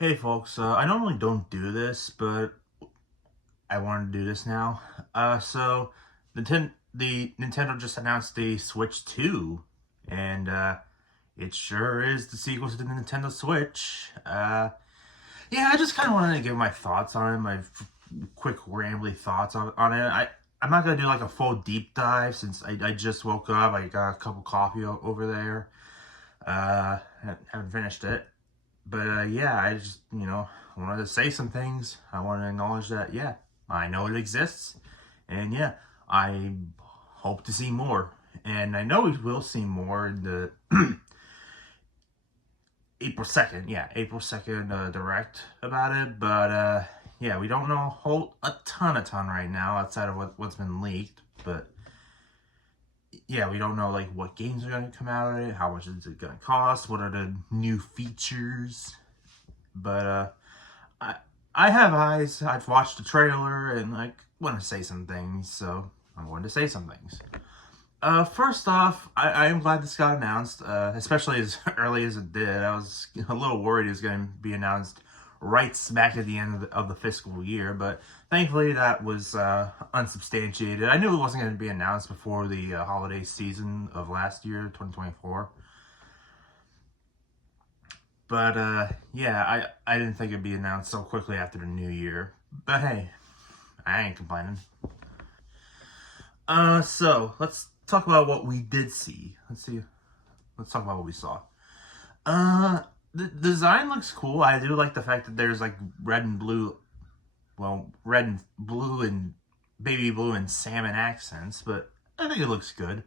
Hey folks, I normally don't do this, but I wanted to do this now. So the Nintendo just announced the Switch 2, and it sure is the sequel to the Nintendo Switch. Yeah, I just kind of wanted to give my thoughts on it, quick rambly thoughts on it. I'm not gonna do like a full deep dive since I just woke up. I got a cup of coffee over there. Haven't finished it. But yeah, I just, wanted to say some things. I want to acknowledge that, yeah, I know it exists. And yeah, I hope to see more. And I know we will see more in the April 2nd, yeah, April 2nd direct about it. But yeah, we don't know a ton right now outside of what's been leaked. But yeah, we don't know like what games are going to come out of it, how much is it going to cost, what are the new features. But I I have eyes. I've watched the trailer and I want to say some things, so I wanted to say some things. First off, I am glad this got announced, especially as early as it did. I was a little worried it was going to be announced right smack at the end of the fiscal year, but thankfully that was unsubstantiated. I knew it wasn't going to be announced before the holiday season of last year, 2024. But yeah, I didn't think it'd be announced so quickly after the new year. But hey, I ain't complaining. So let's talk about what we did see. Let's talk about what we saw. The design looks cool. I do like the fact that there's like red and blue, well, red and blue and baby blue and salmon accents, but I think it looks good.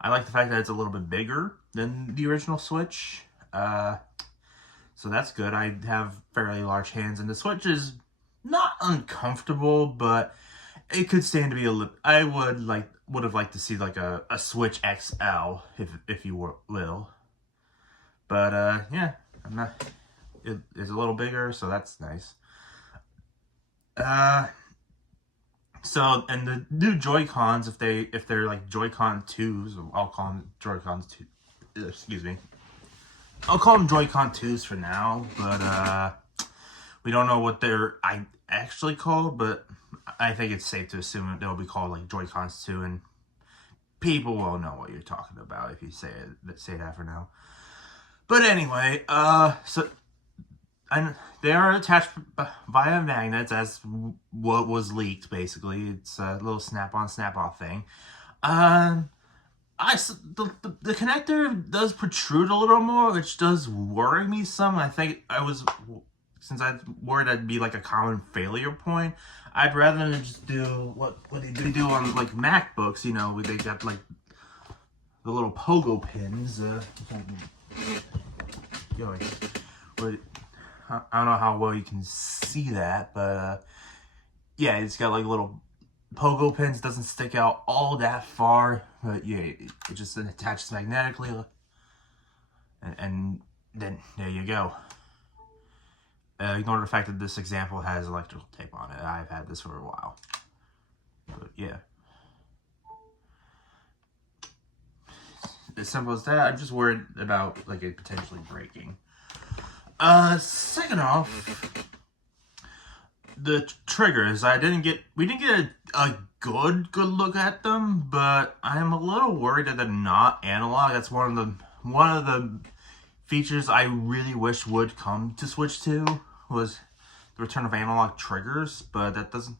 I like the fact that it's a little bit bigger than the original Switch. So that's good. I have fairly large hands, and the Switch is not uncomfortable, but it could stand to be a little. I would have liked to see like a Switch XL, if you will. But yeah, I'm not. It is a little bigger, so that's nice. Uh, so and the new Joy Cons, if they're like Joy-Con twos, I'll call them Joy-Cons two. Excuse me. I'll call them Joy-Con twos for now, but we don't know what I actually called, but I think it's safe to assume that they'll be called like Joy-Cons 2, and people will know what you're talking about if you say that for now. But anyway, so they are attached via magnets, as what was leaked. Basically, it's a little snap-on, snap-off thing. Um, the connector does protrude a little more, which does worry me some. I think since I worried that'd be like a common failure point. I'd rather than just do what they do on like MacBooks. They got like the little pogo pins. I don't know how well you can see that, but yeah, it's got like little pogo pins. Doesn't stick out all that far, but yeah, it just attaches magnetically, and then there you go. Ignore the fact that this example has electrical tape on it. I've had this for a while, but yeah, as simple as that. I'm just worried about like it potentially breaking. Second off, the triggers. We didn't get a good look at them, but I'm a little worried that they're not analog. That's one of the features I really wish would come to Switch 2 was the return of analog triggers, but that doesn't.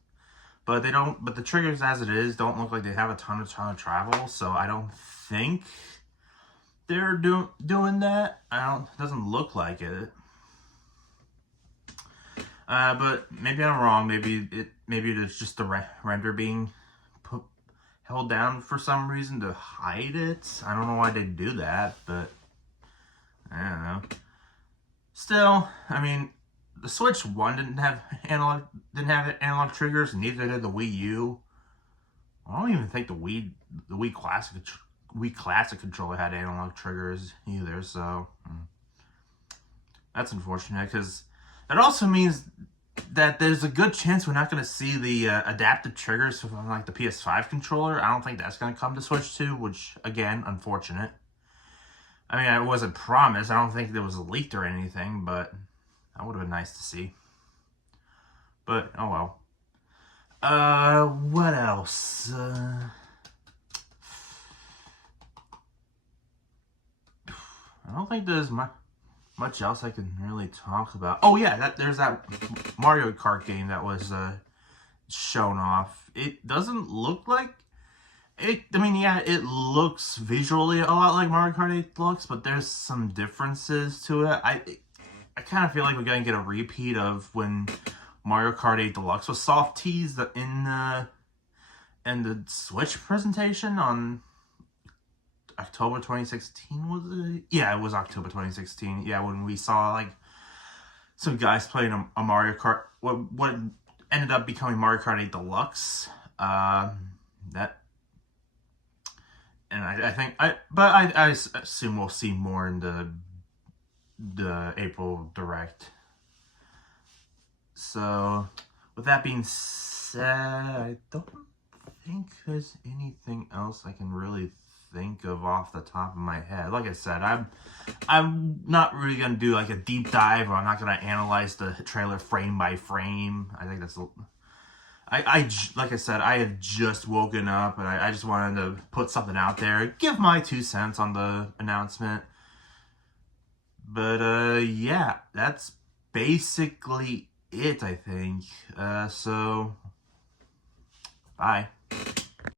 But they don't. But the triggers, as it is, don't look like they have a ton of travel. So I don't think they're doing that. It doesn't look like it. But maybe I'm wrong. Maybe it's just the render being held down for some reason to hide it. I don't know why they do that, but I don't know. Still, I mean, the Switch 1 didn't have analog triggers, and neither did the Wii U. I don't even think the Wii Classic controller had analog triggers either. So that's unfortunate, because that also means that there's a good chance we're not going to see the adaptive triggers from like the PS5 controller. I don't think that's going to come to Switch 2, which, again, unfortunate. I mean, it wasn't promised. I don't think it was leaked or anything, but That would have been nice to see. But, oh well. What else? I don't think there's much else I can really talk about. Oh yeah, there's that Mario Kart game that was shown off. It doesn't look like it. I mean, yeah, it looks visually a lot like Mario Kart 8 Deluxe, but there's some differences to it. I kind of feel like we're gonna get a repeat of when Mario Kart 8 Deluxe was soft teased in the Switch presentation on October 2016, was it? Yeah, it was October 2016. Yeah, when we saw like some guys playing a Mario Kart, what ended up becoming Mario Kart 8 Deluxe. That, and I think I assume we'll see more in the April Direct. So, with that being said, I don't think there's anything else I can really think of off the top of my head. Like I said, I'm not really gonna do like a deep dive, or I'm not gonna analyze the trailer frame by frame. I think that's like I said, I have just woken up, and I just wanted to put something out there, give my 2 cents on the announcement. But yeah, that's basically it, I think. So bye.